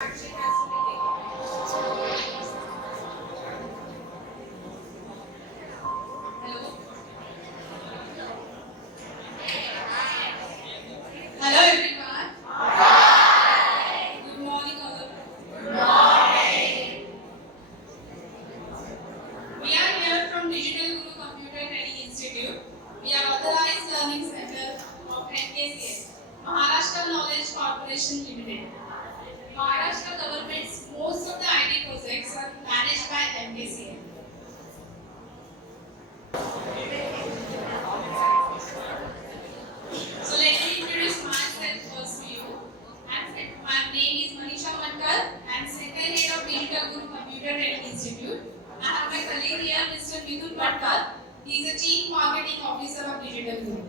Hello everyone. Hi. Good morning all of you. Good morning. We are here from Digital Guru Computer Training Institute. We are authorized learning center of MKCL, Maharashtra Knowledge Corporation Limited. Maharashtra government's most of the IT projects are managed by MKCL. So let me introduce myself first to you. My name is and second head of Digital Guru Computer Training Institute. I have my colleague here, Mr. Mithun Patkar. He is the Chief Marketing Officer of Digital Guru.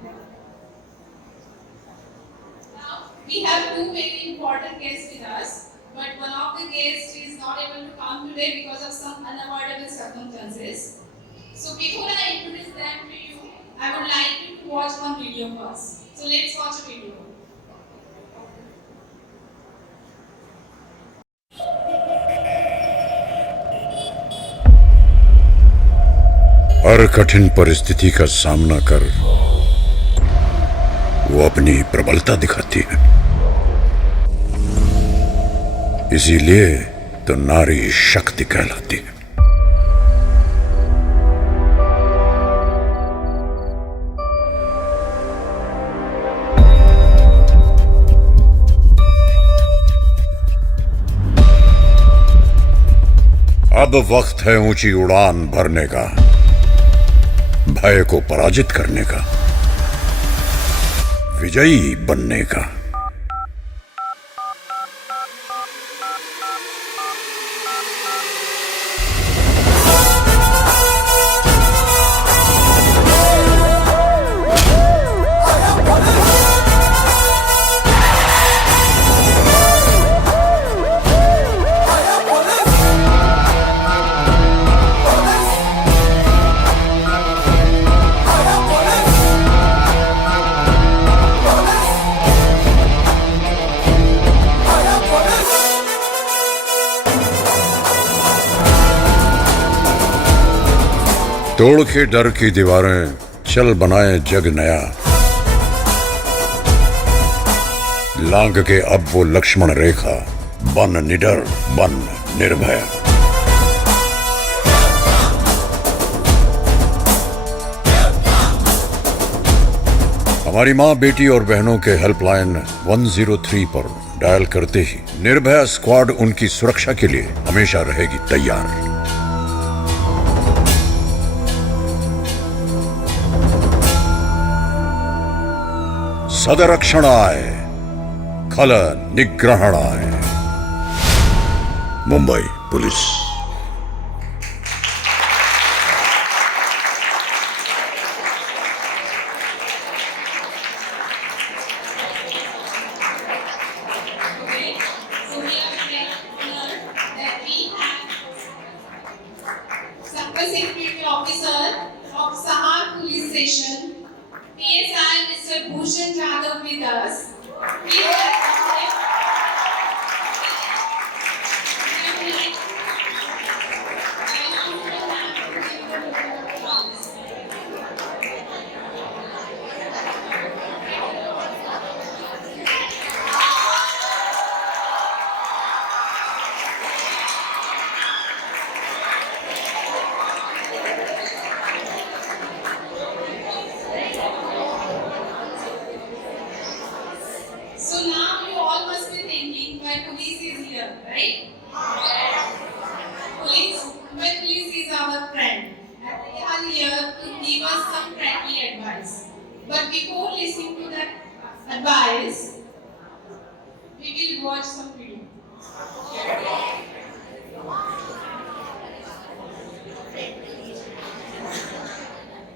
Now, we have two very important guests with us, but one of the guests is not able to come today because of some unavoidable circumstances. So before I introduce them to you, I would like you to watch one video first. So let's watch a video. हर कठिन परिस्थिति का सामना कर वो अपनी प्रबलता दिखाती है। इसीलिए तो नारी शक्ति कहलाती है। अब वक्त है ऊंची उड़ान भरने का, भय को पराजित करने का, विजयी बनने का। तोड़ के डर की दीवारें, चल बनाए जग नया। लांग के अब वो लक्ष्मण रेखा, बन निडर, बन निर्भय। हमारी माँ, बेटी और बहनों के हेल्पलाइन 103 पर डायल करते ही निर्भया स्क्वाड उनकी सुरक्षा के लिए हमेशा रहेगी तैयार। सदरक्षणाय, खल निग्रहणाय। Mumbai police. Okay. So we are very honored that we have Circle Security Officer of Sahar Police Station, PSI Mr. Bhushan Jadhav with us. We So now you all must be thinking why police is here, right? Why police is our friend. And they are here to give us some friendly advice. But before listening to that advice, we will watch some video.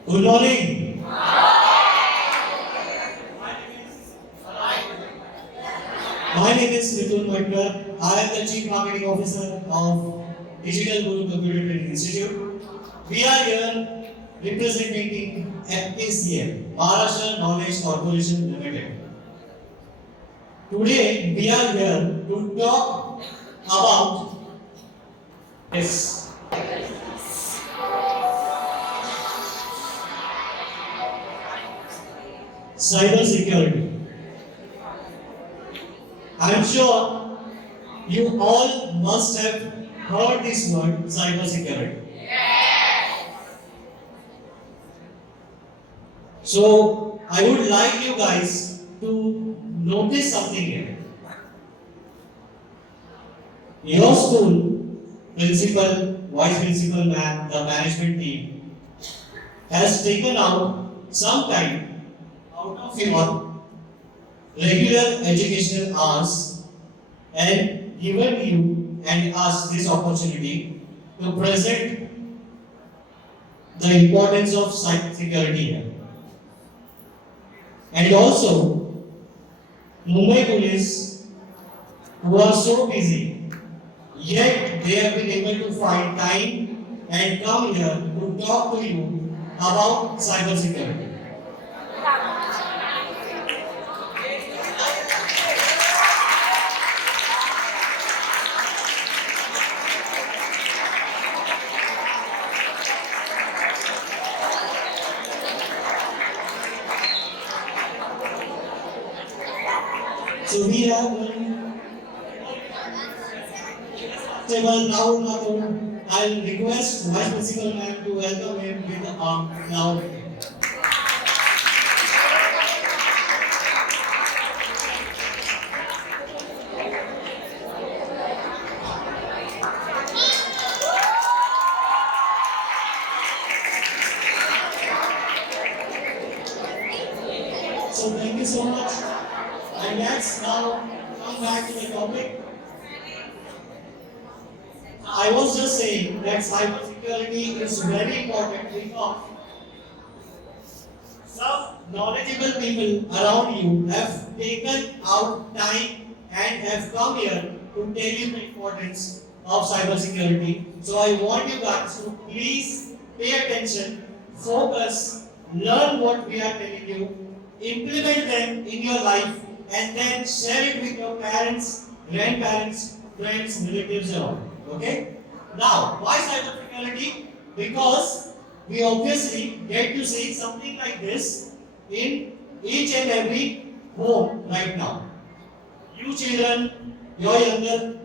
Good morning. My name is Mithun Patkar. I am the Chief Marketing Officer of Digital Guru Computer Training Institute. We are here representing MKCL, Maharashtra Knowledge Corporation Limited. Today we are here to talk about this. Cyber security. I'm sure you all must have heard this word, cyber security. So I would like you guys to notice something here. Your school, principal, vice principal, the management team has taken out some time out of your regular educational hours and given you and us this opportunity to present the importance of cyber security here. And also, Mumbai police, who are so busy, yet they have been able to find time and come here to talk to you about cyber security. So we have one table now. I'll request Vice Principal Ma'am to welcome him with the arm now. So thank you so much. And let's now come back to the topic. I was just saying that cyber security is very important because some knowledgeable people around you have taken out time and have come here to tell you the importance of cyber security. So I want you guys to please pay attention, focus, learn what we are telling you, implement them in your life, and then share it with your parents, grandparents, friends, relatives, and all. Okay? Now, why cyber security? Because we obviously get to see something like this in each and every home right now. You children, your younger,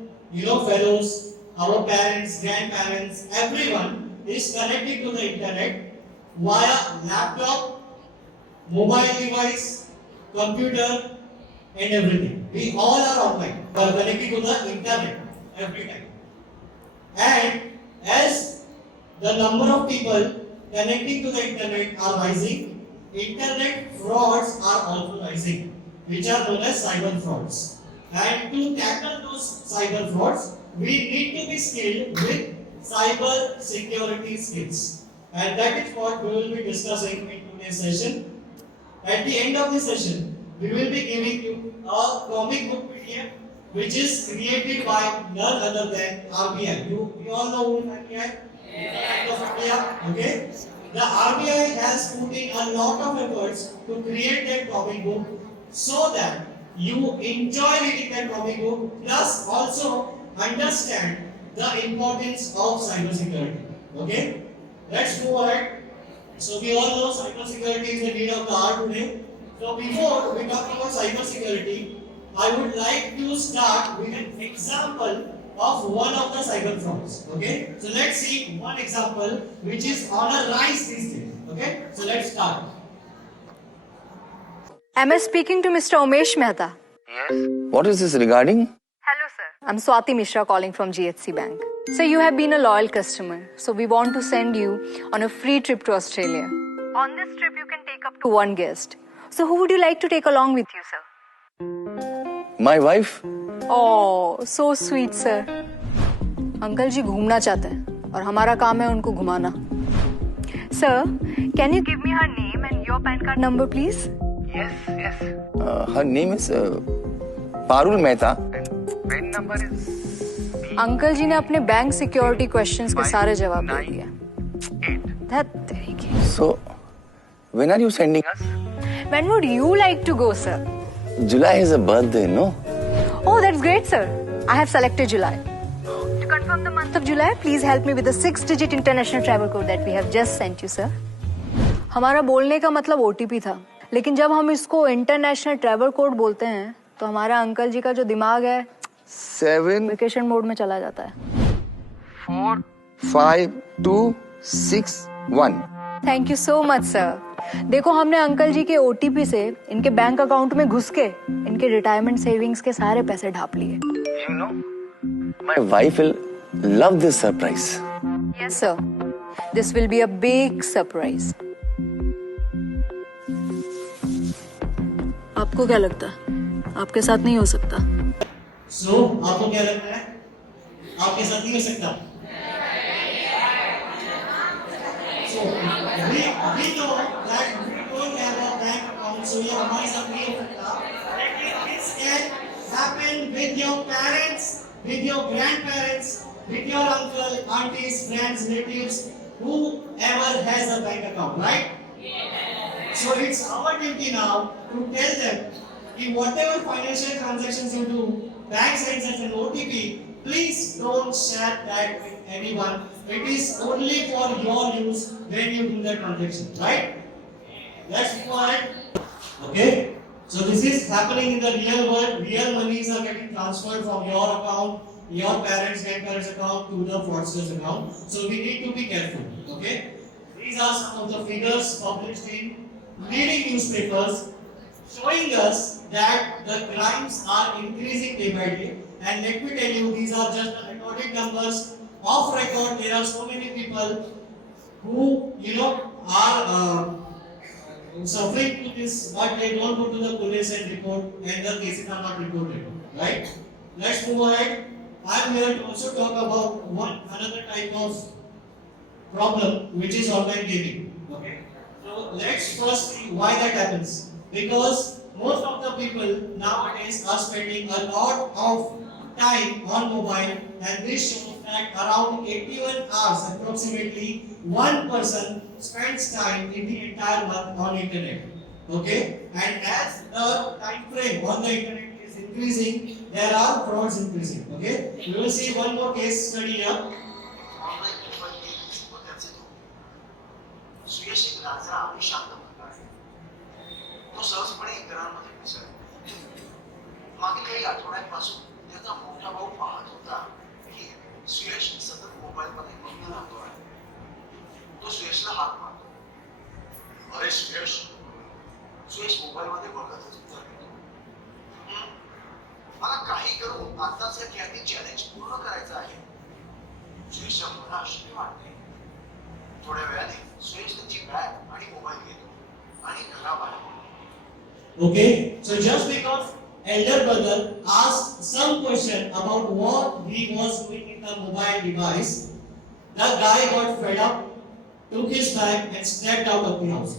fellows, our parents, grandparents, everyone is connected to the internet via laptop, mobile device, computer, and everything. We all are online. We are connected to the internet every time. And as the number of people connecting to the internet are rising, internet frauds are also rising, which are known as cyber frauds. And to tackle those cyber frauds, we need to be skilled with cyber security skills. And that is what we will be discussing in today's session. At the end of the session, we will be giving you a comic book PDF which is created by none other than RBI. You all know who is RBI? Yeah. Okay? The RBI has put in a lot of efforts to create that comic book so that you enjoy reading that comic book plus also understand the importance of cyber security. Okay? Let's move ahead. So we all know cyber security is the need of the hour today. So before we talk about cyber security, I would like to start with an example of one of the cyber frauds. Okay? So let's see one example which is on a rise these days. Okay? So let's start. Am I speaking to Mr. Umesh Mehta? Yes. What is this regarding? Hello, sir. I'm Swati Mishra calling from GHC Bank. Sir, you have been a loyal customer, so we want to send you on a free trip to Australia. On this trip, you can take up to one guest. So who would you like to take along with you, sir? My wife? Oh, so sweet, sir. Uncle ji घूमना चाहते हैं और हमारा काम है उनको घुमाना. Sir, can you give me her name and your PAN card number, please? Yes. Her name is Parul Mehta and PAN number is uncle ji ने अपने बैंक सिक्योरिटी क्वेश्चंस के सारे जवाब दे दिए. So, when are you sending us? When would you like to go, sir? July is a birthday, no? Oh, that's great, sir. I have selected July. confirm the month of July, please help me with the 6-digit international travel code that we have just sent you, sir. हमारा बोलने का मतलब OTP था, लेकिन जब हम इसको international travel code बोलते हैं तो हमारा अंकल जी का जो दिमाग है 7 वेकेशन मोड में चला जाता है. 4 5 2 6 1. Thank you so much sir. देखो हमने अंकल जी के OTP से इनके बैंक अकाउंट में घुस के इनके रिटायरमेंट सेविंग्स के सारे पैसे ढाप लिए. You know, my wife will love this surprise. Yes sir. This will be a big surprise. आपको क्या लगता है? आपके साथ नहीं हो सकता? So, आपको क्या लगता है? आपके साथ नहीं हो सकता? So, we know that we don't have a bank account, so ये हमारे साथ नहीं हो सकता. लेकिन this can happen with your parents, with your grandparents, with your uncle, aunties, friends, relatives, whoever has a bank account, right? So it's our duty now to tell them that whatever financial transactions you do, bank sends us an OTP, please don't share that with anyone. It is only for your use when you do that transaction, right? Let's go ahead. Okay? So this is happening in the real world. Real monies are getting transferred from your account, your parents' grandparents' account to the fraudster's account. So we need to be careful. Okay? These are some of the figures published in leading newspapers showing us that the crimes are increasing day by day. And let me tell you, these are just the recorded numbers. Off record, there are so many people who, are suffering to this, but they don't go to the police and report, and the cases are not reported. Right? Let's move ahead. I'm here to also talk about another type of problem, which is online gaming. Okay. So let's first see why that happens. Because most of the people nowadays are spending a lot of time on mobile, and this shows that around 81 hours approximately one person spends time in the entire month on internet. Okay? And as the time frame on the internet is increasing, there are frauds increasing. Okay? We will see one more case study here. सुयशिक राजा आणि शांत मुलगा आहे. तो सहजपणे इतरांमध्ये मिसळतो. मागील काही आठवड्यांपासून त्याचा मोठा भाऊ पाहत होता की सुयश सतत मोबाईलमध्ये मग्न राहतो आहे. तो सुयशला हाक मारतो. अरे सुयश. सुयश मोबाईलमध्ये बघतच उत्तर देतो. मला काही करून आताच या कॅदी चॅलेंज पूर्ण करायचं आहे. सुयशच्या मनात आश्चर्य वाटते. थोड्या वेळाने सुयश त्याची बॅग आणि मोबाईल घेतो आणि घराबाहेर पडतो. Okay, so just because elder brother asked some question about what he was doing in the mobile device, the guy got fed up, took his bag and stepped out of the house.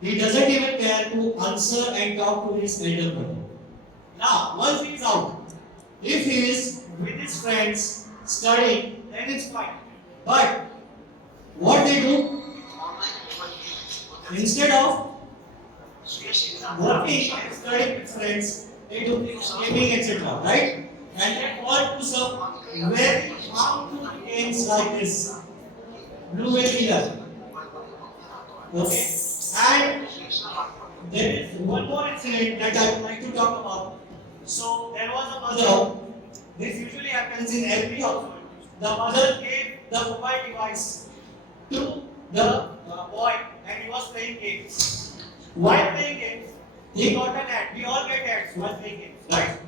He doesn't even care to answer and talk to his elder brother. Now, once he is out, if he is with his friends studying, then it's fine. But what they do, instead of working and studying with friends, they do gaming, etc. Right? And they fall to some very harmful games like this. Blue whale killer. Okay? And there is one more incident that I would like to talk about. So there was a mother. This usually happens in every household. The mother gave the mobile device to the boy and he was playing games. While playing games, he got an ad. We all get ads while playing games, right?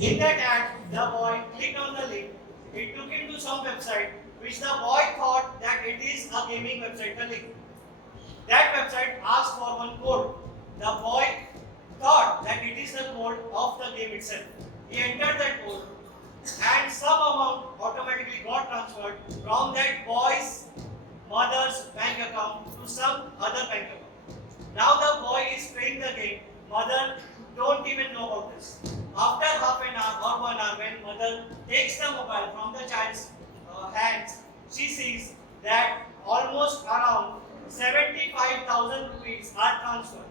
In that ad, the boy clicked on the link. It took him to some website which the boy thought that it is a gaming website. The link. That website asked for one code. The boy thought that it is the code of the game itself. He entered that code and some amount automatically got transferred from that boy's mother's bank account to some other bank account. Now the boy is playing the game. Mother don't even know about this. After half an hour or 1 hour, when mother takes the mobile from the child's hands, she sees that almost around 75,000 rupees are transferred.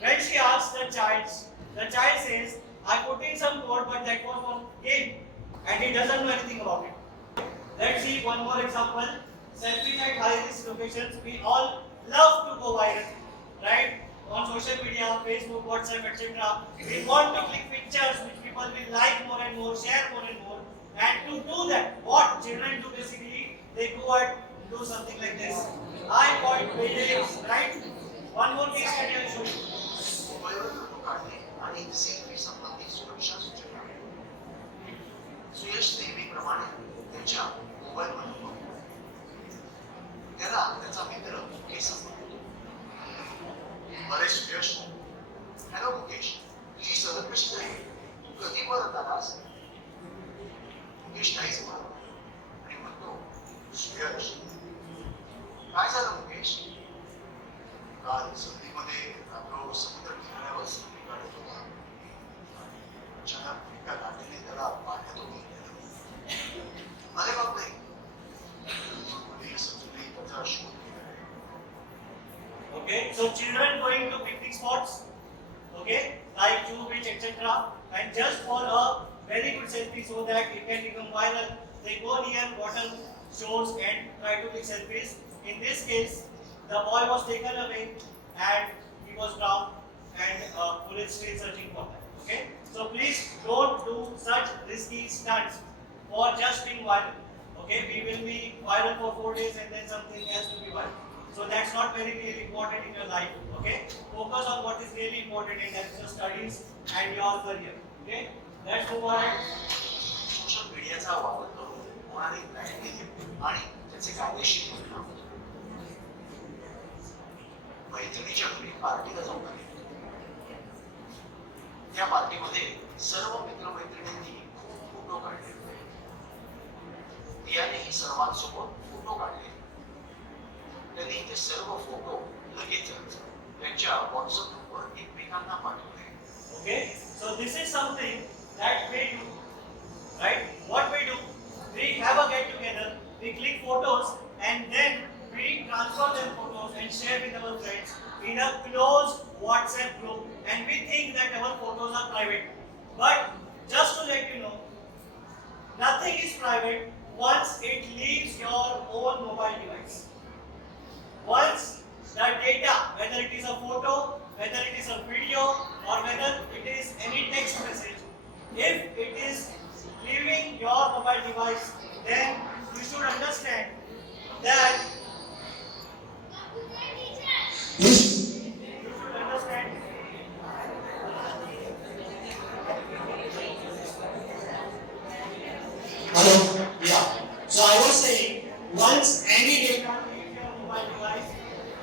When she asks the child says, I put in some code, but that was for game. And and he doesn't know anything about it. Let's see one more example. Selfies at high-risk locations. We all love to go viral, right? On social media, Facebook, WhatsApp, etc. We want to click pictures which people will like more and more, share more and more. And to do that, what children do basically, they go and do something like this. I point buildings, right? One more case study I will show you. मोबाईलवर photo काढणे आणि selfie संबंधित सुरक्षा सूचना. सुयश नेहमीप्रमाणे त्याच्या मोबाईलमध्ये बघतो. त्याला त्याचा मित्र मुकेश सांगतो. बरे सुयश, हॅलो मुकेश, तुझी सहल कशी जाईल? तू कधी परत आलास? मुकेश काहीच म्हणत आणि म्हणतो, सुयश, काय झालं मुकेश? काल संधीमध्ये आपलं समुद्र किनाऱ्यावर सहली काढत होता. अचानक एका लाटेने त्याला पाण्यात उडवून नेलं. अरे बापरे, पोलीस अजूनही त्याचा शोध घेत आहे. Okay, so children going to picnic spots, okay, like Juhu Beach, etc. And just for a very good selfie so that it can become viral, they go near water shores and try to take selfies. In this case, the boy was taken away and he was drowned and police still searching for him. Okay, so please don't do such risky stunts for just being viral. Okay, we will be viral for 4 days and then something else will be viral. So that's not very really important in your life. Okay, focus on what is really important, and that's your studies and your career. Okay, let's move on. Social मीडियाचा वापर करून होणारी blackmailing आणि त्याचे कायदेशीर परिणाम. मैत्रिणीच्या घरी पार्टीला जाऊन आले. त्या पार्टीमध्ये सर्व मित्रमैत्रिणींनी खूप फोटो काढले. रियानेही सर्वांसोबत फोटो काढले. त्यांनी ते सर्व फोटो लगेचच त्यांच्या व्हॉट्सअप ग्रुपवर एकमेकांना पाठवले. Okay, so this is something that we do, right? What we do, we have a get together, we click photos, and then we transfer them photos and share with our friends in a closed WhatsApp group, and we think that our photos are private. But just to let you know, nothing is private once it leaves your own mobile device. Once the data, whether it is a photo, whether it is a video, or whether it is any text message, if it is leaving your mobile device, then you should understand that you should understand hello, yeah. So I was saying, once any data leaves your mobile device,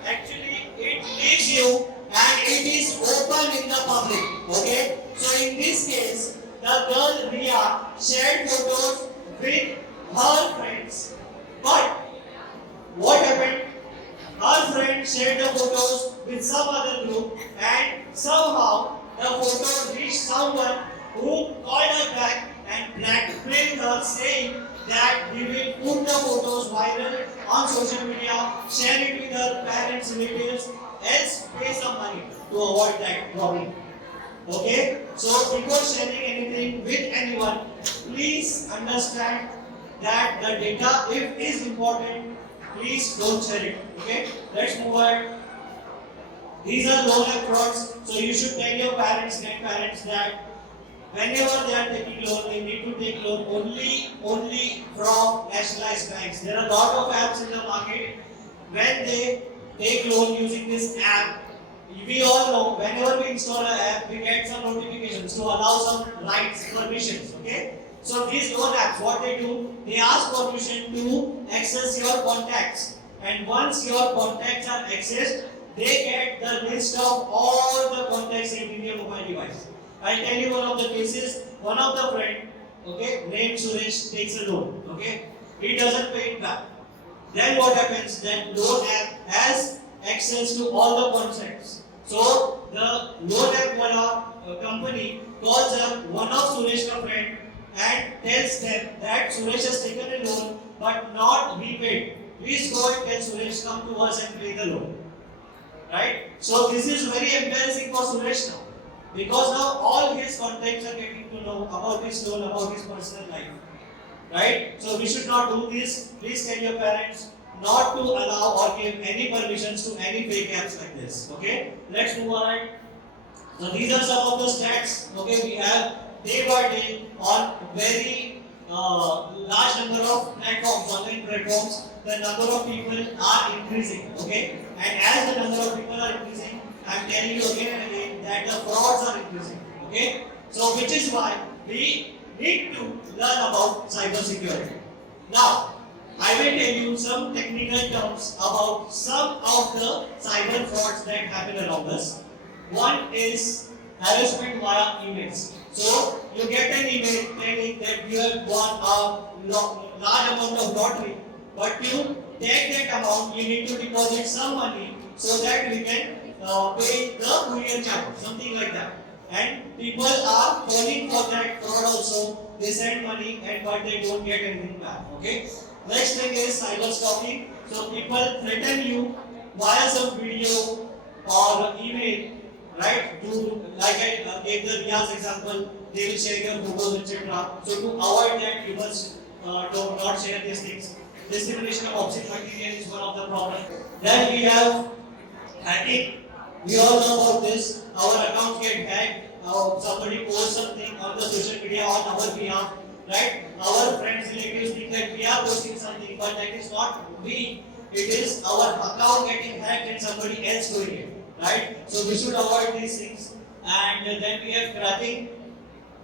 actually it leaves you and it is open in the public. Okay, so in this case, the girl Ria shared photos with her friends, but what happened? Her friend shared the photos with some other group, and somehow the photos reached someone who called her back and blackmailed her, saying that he will put the photos viral on social media, share it with her parents, relatives, else pay some money to avoid that problem. Okay, so before sharing anything with anyone, please understand that the data, if is important, please don't share it. Okay, let's move on. These are loan frauds, so you should tell your parents, grandparents that whenever they are taking loan, they need to take loan only from nationalized banks. There are a lot of apps in the market. When they take loan using this app, we all know whenever we install an app, we get some notifications to allow some rights, permissions. Okay. So these loan apps, what they do, they ask permission to access your contacts, and once your contacts are accessed, they get the list of all the contacts in your mobile device. I'll tell you one of the cases. One of the friend, okay, named Suresh, takes a loan. Okay, he doesn't pay it back. Then what happens? That loan app has access to all the contacts. So the loan app company calls up one of Suresh's friend and tells them that Suresh has taken a loan but not repaid. Please go and tell Suresh, come to us and pay the loan. Right? So this is very embarrassing for Suresh now, because now all his contacts are getting to know about his loan, about his personal life. right? So we should not do this. Please tell your parents not to allow or give any permissions to any fake apps like this. Okay, let's move on. So these are some of the stats. Okay, we have day by day on very large number of platforms, online platforms. The number of people are increasing. Okay, and as the number of people are increasing, I am telling you again and again that the frauds are increasing. Okay, so which is why we need to learn about cyber security. Now, I will tell you some technical terms about some of the cyber frauds that happen around us. One is harassment via emails. So you get an email telling that you have won a large amount of lottery, but you take that amount, you need to deposit some money so that we can pay the courier charge, something like that. And people are falling for that fraud also. They send money and but they don't get anything back. Okay. Next thing is cyber stalking. So people threaten you via some video or email, right? To like I gave the Riya's example, they will share your photos, etc. So to avoid that, you must do not share these things. Dissemination of obscene material is one of the problems. Then we have hacking. We all know about this. Our accounts get hacked. Somebody posts something on the social media on our behalf, right? Our friends, relatives think that we are posting something, but that is not we. It is our account getting hacked and somebody else doing it, right? So we should avoid these things. And then we have cracking,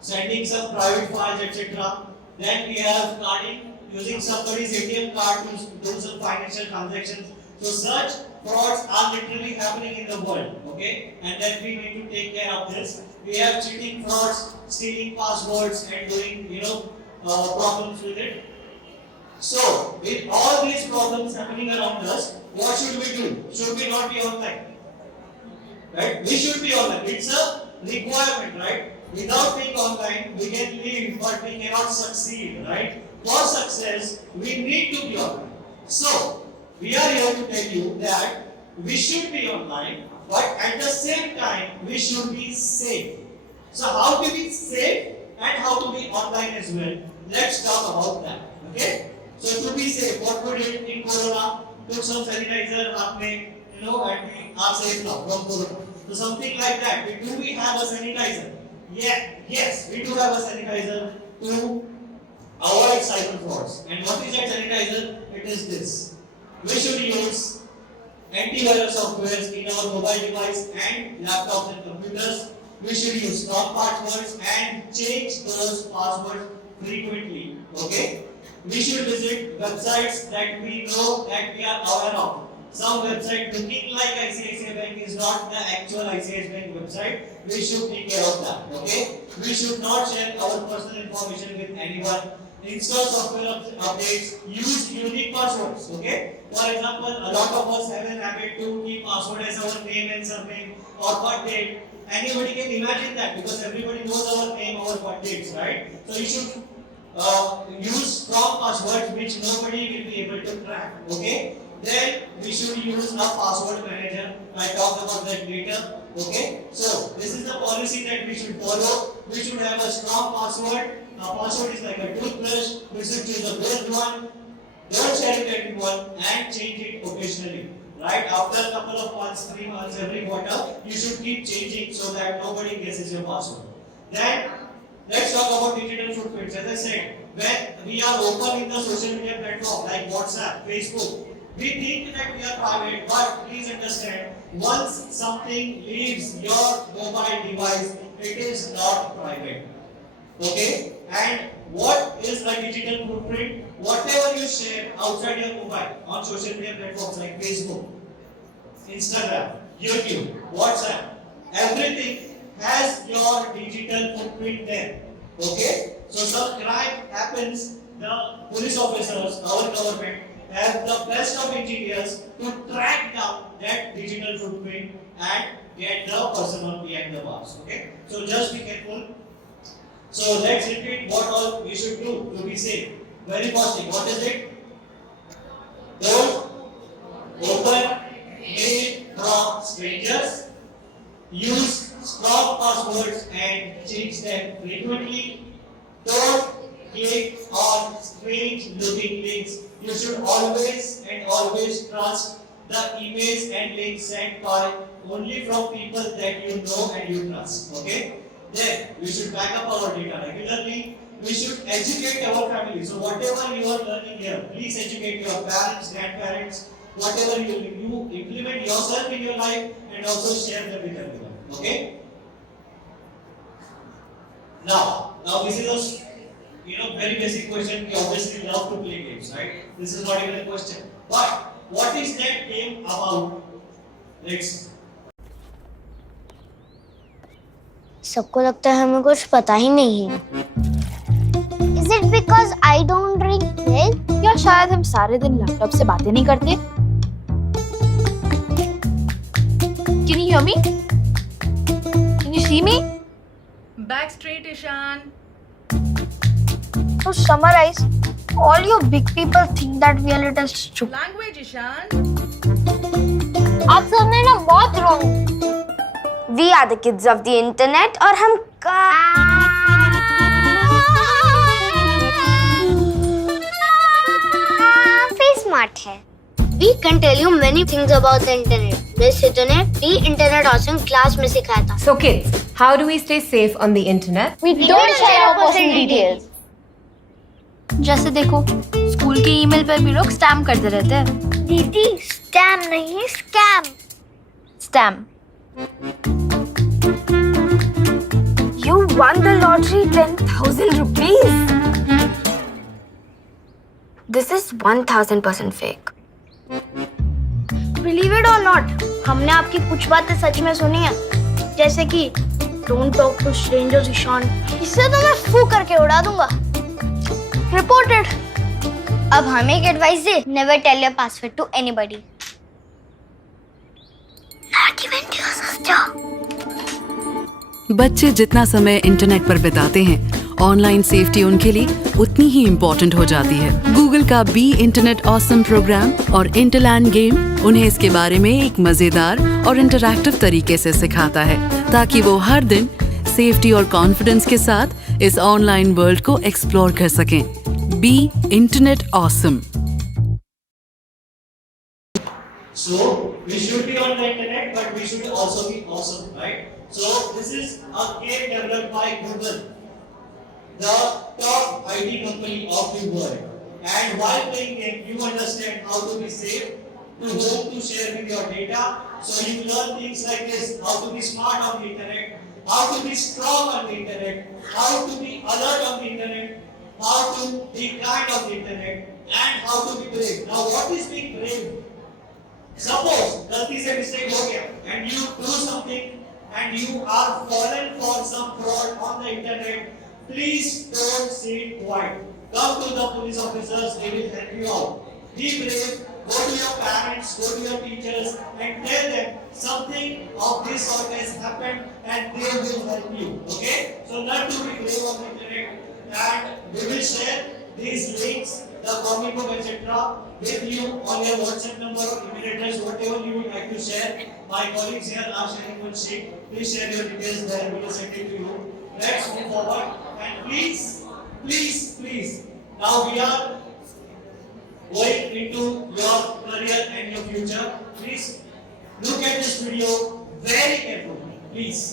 sending some private files, etc. Then we have carding, using somebody's ATM card to do some financial transactions. So such frauds are literally happening in the world, okay? And then we need to take care of this. We have cheating frauds, stealing passwords, and doing problems with it. So with all these problems happening around us, what should we do? Should we not be online? Right? We should be online. It's a requirement, right? Without being online, we can live, but we cannot succeed, right? For success, we need to be online. So we are here to tell you that we should be online, but at the same time, we should be safe. So how to be safe and how to be online as well? Let's talk about that. Okay? So to be safe, what we did in Corona, took some sanitizer, and we are safe now from Corona. So something like that. Do we have a sanitizer? Yeah, yes, we do have a sanitizer to avoid cyber frauds. And what is that sanitizer? It is this. We should use antivirus softwares in our mobile device and laptops and computers. We should use strong passwords and change those passwords frequently. Okay? We should visit websites that we know that we are aware of. Some website looking like ICICI Bank is not the actual ICICI Bank website. We should take care of that. Okay? We should not share our personal information with anyone. Install software updates, use unique passwords. Okay? For example, a lot of us have an habit to keep password as our name and surname or birth date. Anybody can imagine that because everybody knows our name, our birth dates, right? So you should use strong passwords which nobody will be able to track. Okay? Then we should use a password manager. I talked about that later. Okay? So this is the policy that we should follow. We should have a strong password. A password is like a toothbrush. We should choose a good one. Don't share it with anyone and change it occasionally. Right? After a couple of months, 3 months, every quarter, you should keep changing so that nobody guesses your password. Then let's talk about digital footprints. As I said, when we are open in the social media platform like WhatsApp, Facebook, we think that we are private, but please understand, once something leaves your mobile device, it is not private. Okay? And what is a digital footprint? Whatever you share outside your mobile on social media platforms like Facebook, Instagram, YouTube, WhatsApp, everything has your digital footprint there. Okay? So some crime happens, the police officers, our government, have the best of engineers to track down that digital footprint and get the person on behind the bars. Okay? So just be careful. So let's repeat what all we should do to be safe. Very first thing, what is it? Don't open mail from strangers. Use strong passwords and change them frequently. Don't click click on strange looking links. You should always and always trust the emails and links sent by only from people that you know and you trust. Okay? Then we should back up our data regularly. We should educate our family. So whatever you are learning here, please educate your parents, grandparents, whatever you implement yourself in your life, and also share them with everyone. Okay? Now this is a very basic question. We obviously love to play games, right? This is not even a question. But what is that game about? Let's. सबको लगता है हमें कुछ पता ही नहीं है। Is it because I don't drink milk? या शायद हम सारे दिन लैपटॉप से बातें नहीं करते? Can you hear me? Can you see me? Back straight, Ishan. To summarize, all you big people think that we are little stupid. Language, Ishan. आप सबने ना बहुत wrong. We are the kids of the internet और हम काफी smart है. We can tell you many things about the internet. ms-cit ने the internet awesome class में सिखाया था. So kids, how do we stay safe on the internet? We don't share our personal details. जैसे देखो, school के email पर भी लोग स्टैम करते रहते हैं। दीदी, स्टैम नहीं स्कैम. स्टैम। You won the lottery 10,000 rupees. This is 1000% fake. Believe it or not, हमने आपकी कुछ बातें सच में सुनी है, जैसे कि Don't talk to strangers, Ishan. इससे तो मैं फू करके उड़ा दूंगा. Reported. अब हमें एक advice they. Never tell your password to anybody. Not even to your sister. बच्चे जितना समय इंटरनेट पर बिताते हैं, ऑनलाइन सेफ्टी उनके लिए उतनी ही इम्पोर्टेंट हो जाती है। गूगल का बी इंटरनेट ऑसम प्रोग्राम और इंटरलैंड गेम उन्हें इसके बारे में एक मजेदार और इंटरैक्टिव तरीके से सिखाता है, ताकि वो हर दिन सेफ्टी और कॉन्फिडेंस के साथ इस ऑनलाइन वर्ल्ड को एक्सप्लोर कर सकें। Be internet awesome. So we should be on the internet, but we should also be awesome, right? So this is a game developed by Google, the top IT company of the world. And while playing game, you understand how to be safe, to whom to share with your data. So you learn things like this: how to be smart on the internet, how to be strong on the internet, how to be alert on the internet, how to be kind on the internet, and how to be brave. Now, what is being brave? Suppose गलती से mistake हो गया and you do something and you are fallen for some fraud on the internet, please don't sit quiet. Come to the police officers, they will help you out. Be brave, go to your parents, go to your teachers and tell them something of this sort has happened and they will help you. Okay? So learn to be brave on the internet and we will share these links, the comic book, etc. with you on your WhatsApp number or email address, whatever you would like to share. My colleagues here are sharing one sheet. Please share your details there. We will send it to you. Let's move forward. And please, please, please. Now we are going into your career and your future. Please look at this video very carefully. Please.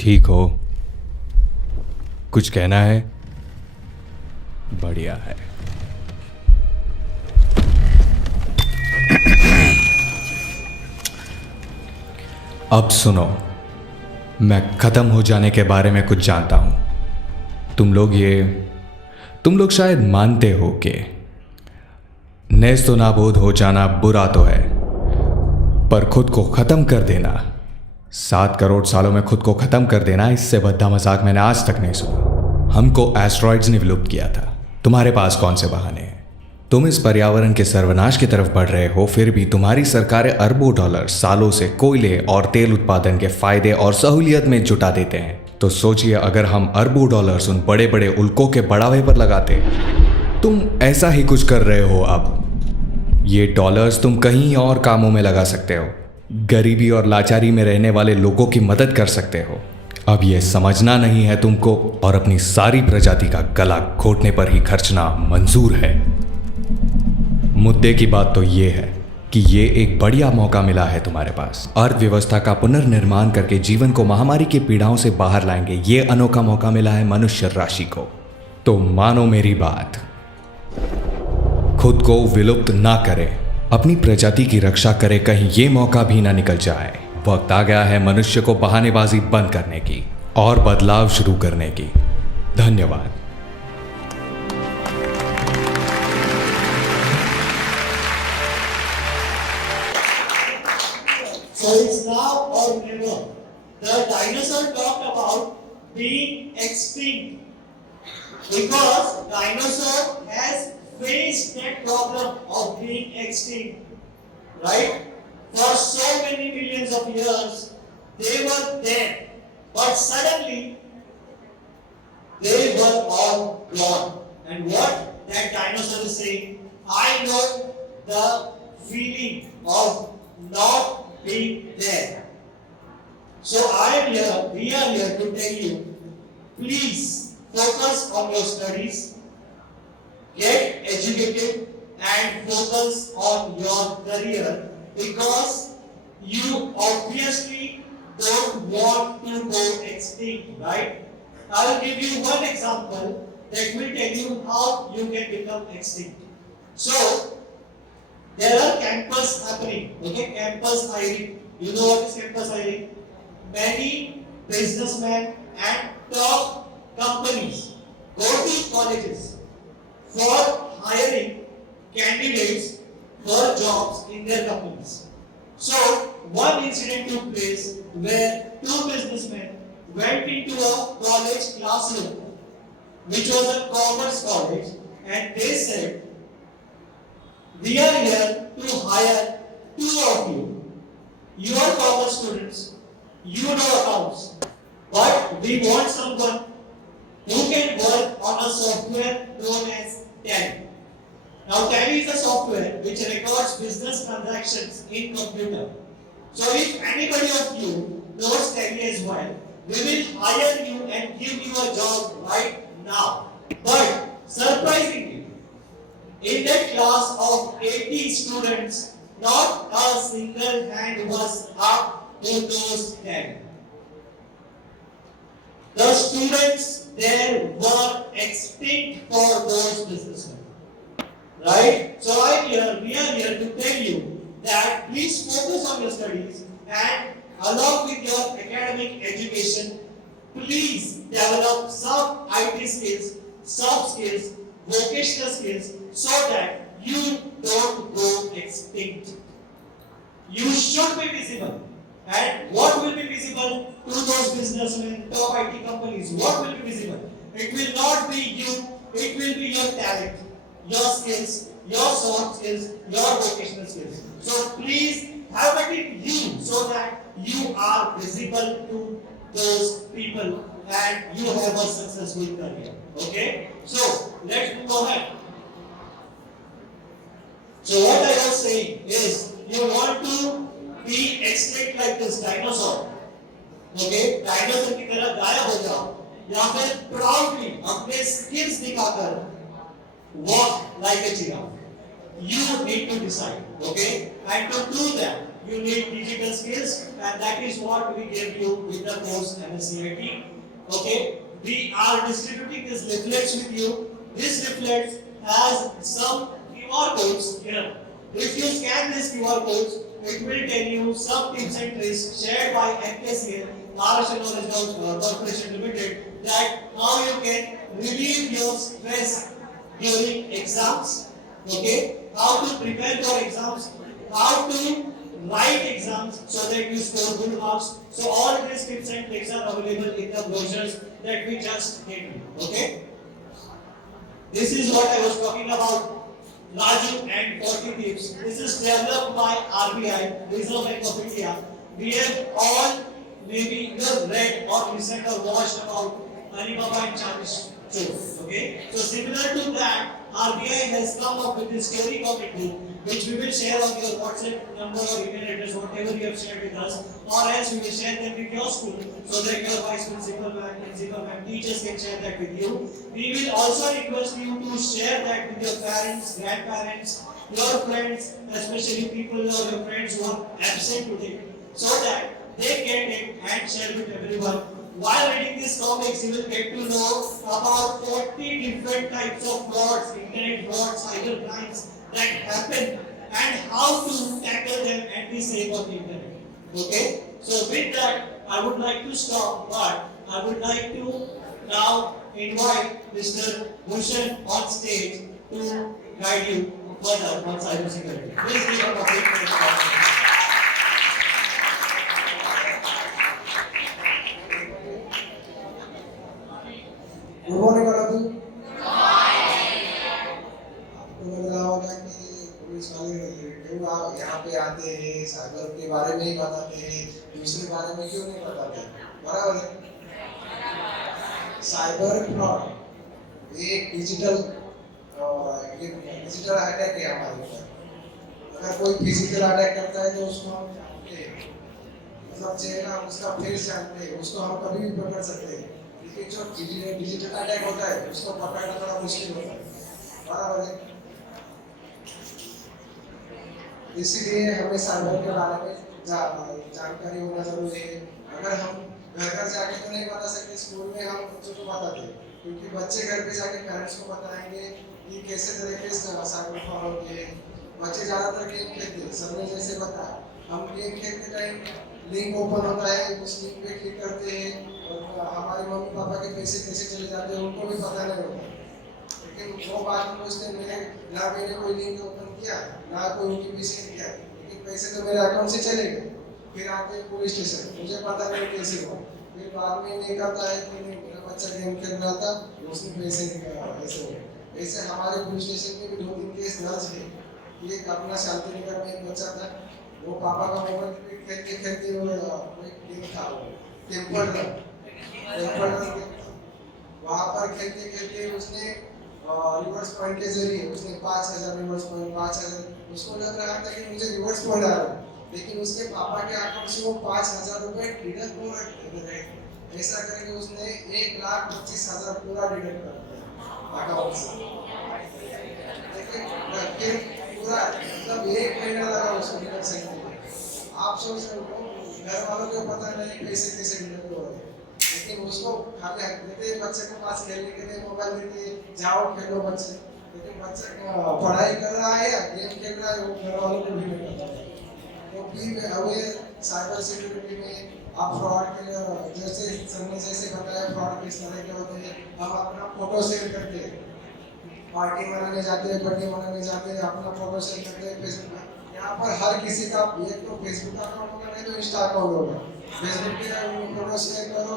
ठीक हो? कुछ कहना है? बढ़िया है। अब सुनो, मैं खत्म हो जाने के बारे में कुछ जानता हूं। तुम लोग शायद मानते हो कि नेस्तो नाबूद हो जाना बुरा तो है, पर खुद को खत्म कर देना, 7 करोड़ सालों में खुद को खत्म कर देना, इससे भद्दा मजाक मैंने आज तक नहीं सुना। हमको एस्ट्रॉइड्स ने विलुप्त किया था, तुम्हारे पास कौन से बहाने हैं? तुम इस पर्यावरण के सर्वनाश की तरफ बढ़ रहे हो, फिर भी तुम्हारी सरकारें अरबों डॉलर सालों से कोयले और तेल उत्पादन के फायदे और सहूलियत में जुटा देते हैं। तो सोचिए, अगर हम अरबों डॉलर्स उन बड़े बड़े उल्कों के बढ़ावे पर लगाते। तुम ऐसा ही कुछ कर रहे हो। अब ये डॉलर्स तुम कहीं और कामों में लगा सकते हो, गरीबी और लाचारी में रहने वाले लोगों की मदद कर सकते हो। अब ये समझना नहीं है तुमको, और अपनी सारी प्रजाति का गला घोटने पर ही खर्चना मंजूर है। मुद्दे की बात तो ये है कि ये एक बढ़िया मौका मिला है तुम्हारे पास। अर्थव्यवस्था का पुनर्निर्माण करके जीवन को महामारी की पीड़ाओं से बाहर लाएंगे। ये अनोखा मौका मिला है मनुष्य राशि को। तो मानो मेरी बात, खुद को विलुप्त ना करें, अपनी प्रजाति की रक्षा करें, कहीं ये मौका भी ना निकल जाए। वक्त आ गया है मनुष्य को बहानेबाजी बंद करने की और बदलाव शुरू करने की। धन्यवाद। So it's now or never. The dinosaur talked about being extinct because dinosaur has faced that problem of being extinct, right? For so many millions of years, they were there, but suddenly they were all gone. And what that dinosaur is saying, I know the feeling of not being there. So I am here, we are here to tell you, please focus on your studies, get educated and focus on your career, because you obviously don't want to go extinct, right? I will give you one example that will tell you how you can become extinct. So there are campus happening, okay? Campus hiring. You know what is campus hiring? Many businessmen and top companies go to colleges for hiring candidates for jobs in their companies. So one incident took place where 2 businessmen went into a college classroom, which was a commerce college, and they said, we are here to hire 2 of you. You are commerce students, you know accounts, but we want someone who can work on a software known as Tally. Now Tally is a software which records business transactions in computer. So if anybody of you knows Tally as well, we will hire you and give you a job right now. But surprisingly, in that class of 80 students, not a single hand was up to those 10. The students there were extinct for those businessmen. Right? So we are here to tell you that please focus on your studies, and along with your academic education, please develop some IT skills, soft skills, vocational skills, so that you don't go extinct. You should be visible. And what will be visible to those businessmen, top IT companies? What will be visible? It will not be you, it will be your talent, your skills, your soft skills, your vocational skills. So please have it in you so that you are visible to those people and you have a successful career. Okay? So let's move ahead. So what I was saying is, you want to be extinct like this dinosaur. Okay? Dinosaur की तरह गायब हो जाओ, या फिर proudly अपने skills दिखाकर walk like a giraffe. You need to decide. Okay? And to do that, you need digital skills, and that is what we gave you with the course ms-cit. Okay? We are distributing these leaflets with you. This leaflet has some QR codes here. If you scan these QR codes, it will tell you some tips and tricks shared by MKCL, Maharashtra Knowledge Corporation Limited, that how you can relieve your stress during exams, Okay? How to prepare for exams, how to write exams so that you score good marks. So all these tips and tricks are available in the brochures that we just gave you. Okay? This is what I was talking about. Raju and 40 tips. This is developed by RBI, Reserve Bank of India. We have all maybe you have read or listened or watched about Alibaba and Chinese show. Okay? So similar to that, RBI has come up with this story commentary, which we will share on your WhatsApp number or email address, whatever you have shared with us, or else we will share them with your school so that your vice principal, and teachers can share that with you. We will also request you to share that with your parents, grandparents, your friends, especially people or your friends who are absent today, so that they get it and share with everyone. While reading this comics, you will get to know about 40 different types of frauds, internet frauds, cyber crimes that happen and how to tackle them and be safe on the internet. Okay? So with that, I would like to stop, but I would like to now invite Mr. Bhushan on stage to guide you further on cyber security. Please give a big applause. Good morning आपको लगा होगा कि police वाले क्यों आप यहाँ पे आते हैं, साइबर के बारे में ही बताते हैं, दूसरे बारे में क्यों नहीं बताते? बराबर है। साइबर फ्रॉड एक डिजिटल अटैक है हमारे ऊपर। अगर कोई फिजिकल अटैक करता है तो उसको हम मतलब चेहरा उसका फेस जानते हैं, उसको हम कभी भी पकड़ सकते हैं। जो डिजिटल अटैक होता है उसको पकड़ना थोड़ा मुश्किल होता है। बराबर है। इसीलिए हमें साइबर के बारे में जानकारी होना जरूरी है। अगर हम घर जाके तो नहीं बता सकते, स्कूल में हम बच्चों को बताते हैं, क्योंकि बच्चे घर पे जाके पेरेंट्स को बताएंगे कि कैसे तरीके से साइबर फ्रॉड होती है। बच्चे ज्यादातर गेम खेलते हैं, सबने जैसे बताया, हम गेम खेलते टाइम लिंक ओपन होता है, उस लिंक पे क्लिक करते हैं और हमारे मम्मी पापा के पैसे कैसे चले जाते हैं उनको भी पता नहीं होता। लेकिन वो बात हम पूछते हैं, मैंने कोई लिंक ओपन किया, ना कोई उनकी पैसे किया, लेकिन पैसे तो मेरे अकाउंट से चले गए। फिर आते हैं पुलिस स्टेशन, मुझे पता नहीं कैसे हुआ। फिर बाद में नहीं करता है कि मेरा बच्चा गेम खेल रहा था, उसने पैसे निकाला, ऐसे हो। ऐसे हमारे पुलिस स्टेशन में भी 2-3 केस दर्ज है। एक अपना शांति नगर में एक बच्चा था, वो पापा का मोबाइल खेलते खेलते हुए था टेम्पल वहाँ पर खेलते खेलते उसने रिवर्स पॉइंट के जरिए उसने 5000 रिवर्स पॉइंट 5000, उसको लग रहा था कि मुझे रिवर्स पॉइंट आ रहा है, लेकिन उसके पापा के अकाउंट से वो 5000 रुपए डिडक्ट हो रहे। ऐसा करके उसने 1,25,000 पूरा डिडक्ट कर दिया अकाउंट से। लेकिन पूरा मतलब 1 महीना लगा उसको डिडक्ट करने में। आप सोच रहे हो घर वालों को पता नहीं पैसे कैसे डिडक्ट हो रहे हैं, लेकिन उसको खाली देते बच्चे के पास खेलने के लिए मोबाइल देते, जाओ खेलो बच्चे, लेकिन बच्चा पढ़ाई कर रहा है या गेम खेल रहा है वो घर वालों को भी नहीं पता। तो भी हमें साइबर सिक्योरिटी में आप फ्रॉड के जैसे सबने जैसे बताया फ्रॉड किस तरह के होते हैं। हम अपना फोटो शेयर करते हैं, पार्टी मनाने जाते हैं, बर्थडे मनाने जाते हैं, अपना फोटो शेयर करते हैं फेसबुक पर। यहाँ पर हर किसी का एक तो फेसबुक अकाउंट होगा, नहीं तो इंस्टा अकाउंट होगा। फेसबुक पे फोटो शेयर करो,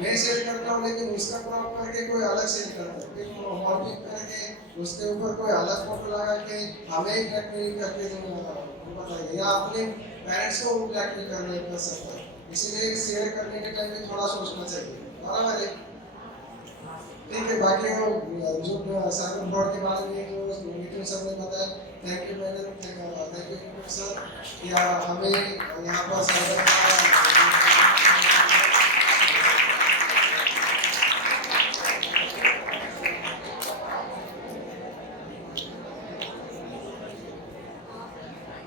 मैं शेयर करता हूँ, लेकिन उसका क्रॉप करके कोई अलग शेयर करता है, फिर मॉडिफाई करके उसके ऊपर कोई अलग फोटो लगा के हमें ही ब्लैकमेल करके बताइए, या अपने पेरेंट्स को ब्लैकमेल करने कर सकता है। इसीलिए शेयर करने के टाइम में थोड़ा सोचना चाहिए। बराबर है। ठीक है, बाकी जो साइबर फ्रॉड के बारे में जो मित्र सर ने बताया, thank you madam, thank you sir, या हमें यहाँ पर cyber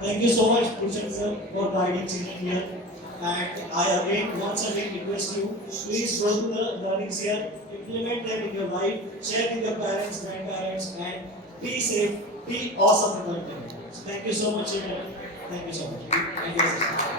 Thank you so much, Bhushan sir, for guiding children here. And I once again request you, please go to the learnings here, implement them in your life, share with your parents, grandparents, and be safe, be awesome in the internet. So thank you so much, children. Thank you so much. Thank you.